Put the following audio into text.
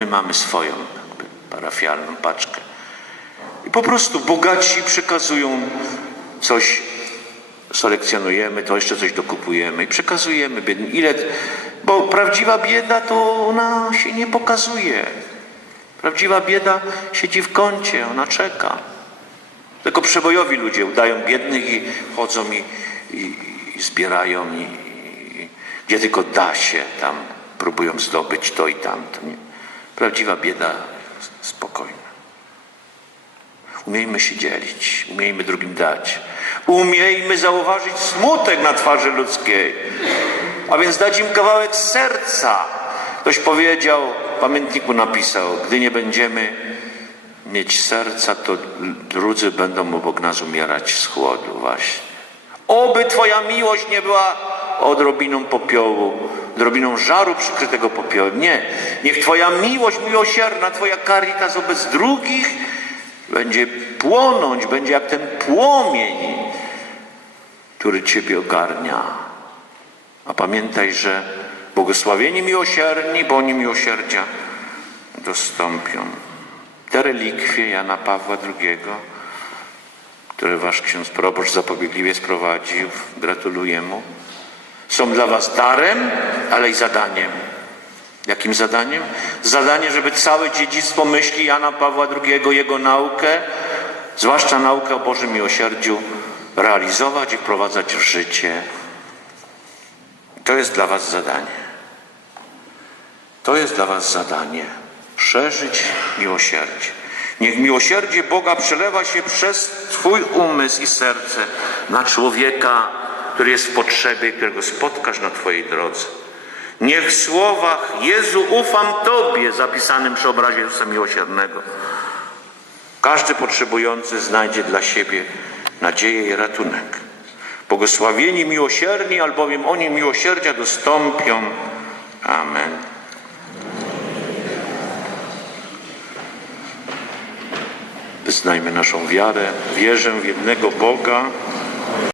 My mamy swoją jakby, parafialną paczkę. I po prostu bogaci przekazują coś, selekcjonujemy, to jeszcze coś dokupujemy i przekazujemy biednym. Ile, bo prawdziwa bieda to ona się nie pokazuje. Prawdziwa bieda siedzi w kącie, ona czeka. Tylko przebojowi ludzie udają biednych i chodzą i, i, i zbierają i, i gdzie tylko da się tam próbują zdobyć to i tamto. Nie. Prawdziwa bieda spokojna. Umiejmy się dzielić, umiejmy drugim dać. Umiejmy zauważyć smutek na twarzy ludzkiej, a więc dać im kawałek serca. Ktoś powiedział, w pamiętniku napisał, gdy nie będziemy mieć serca, to drudzy będą obok nas umierać z chłodu właśnie. Oby Twoja miłość nie była odrobiną popiołu, odrobiną żaru przykrytego popiołem. Nie. Niech Twoja miłość miłosierna, Twoja caritas wobec drugich będzie płonąć, będzie jak ten płomień, który Ciebie ogarnia. A pamiętaj, że błogosławieni miłosierni, bo oni miłosierdzia dostąpią. Te relikwie Jana Pawła II, które wasz ksiądz proboszcz zapobiegliwie sprowadził, gratuluję mu, są dla was darem, ale i zadaniem. Jakim zadaniem? Zadanie, żeby całe dziedzictwo myśli Jana Pawła II, jego naukę, zwłaszcza naukę o Bożym Miłosierdziu, realizować i wprowadzać w życie. To jest dla was zadanie. To jest dla was zadanie. Szerzyć miłosierdzie. Niech miłosierdzie Boga przelewa się przez Twój umysł i serce na człowieka, który jest w potrzebie, którego spotkasz na Twojej drodze. Niech w słowach Jezu ufam Tobie zapisanym przy obrazie Jezusa Miłosiernego każdy potrzebujący znajdzie dla siebie nadzieję i ratunek. Błogosławieni miłosierni, albowiem oni miłosierdzia dostąpią. Amen. Wyznajmy naszą wiarę. Wierzę w jednego Boga,